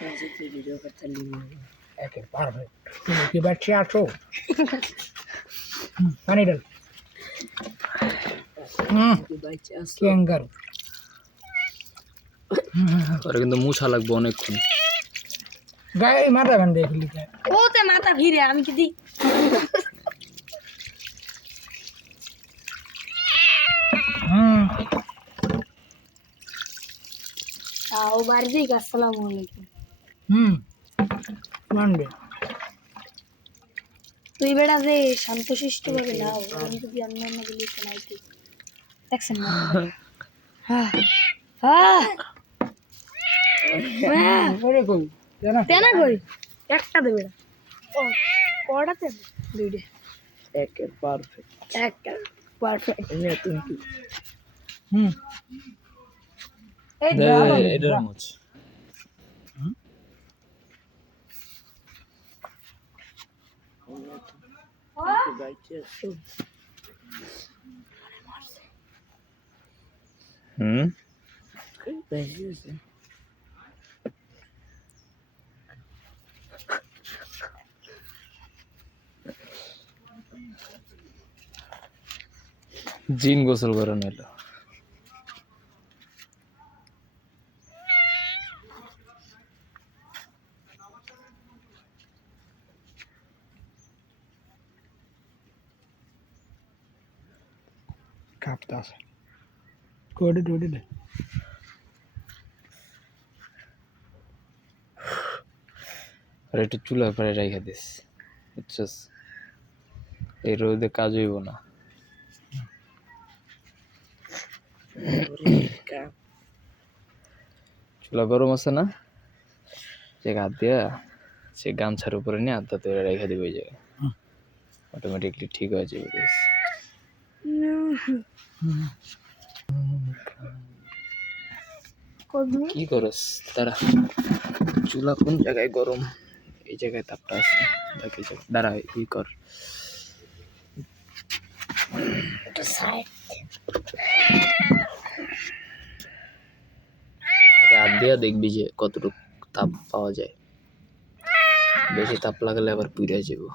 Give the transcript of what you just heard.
video করতে একে perfect তুমি কি বাচ্চা আছো পানি ডাল ক্যাঙ্গারু আর কিন্তু মুছা লাগবে অনেকক্ষণ গায়ে মাথা বান দেখলি ওতে মাথা ভিড়ে আমি কি দিই তাও বাড়ি দিই আসসালামু আলাইকুম মানবে তুই বেড়া যে শান্তশিষ্ট ভাবে না আমি যদি অন্য অন্য গুলি শোনাইতে দেখছেন না তেনা কই একটা দেবে না কটাতে দুইটা একে পারফেক্ট একটা পারফেক্ট এনে তুমি কি এই এটার মুছ জিন গোসল করে নিল কাঁপতাছে কোডে টোডে দে আর একটু চুলার পরে রেখে দিস বুঝছিস এই রোদে কাজ হইব না চুলা গরম আছে না যে হাত দিয়া সে গামছার উপরে নিয়ে হাতটা তৈরি রেখে দিবে ওই জায়গায় অটোমেটিকলি ঠিক হয়ে যাবে বেশ কি করস তারা চুলা কোন জায়গায় গরম এই জায়গায় তাপটা আছে বাকি দাঁড়া ই কর হাত দিয়া দেখবি যে কতটুকু তাপ পাওয়া যায় বেশি তাপ লাগালে আবার পুড়ে যাবো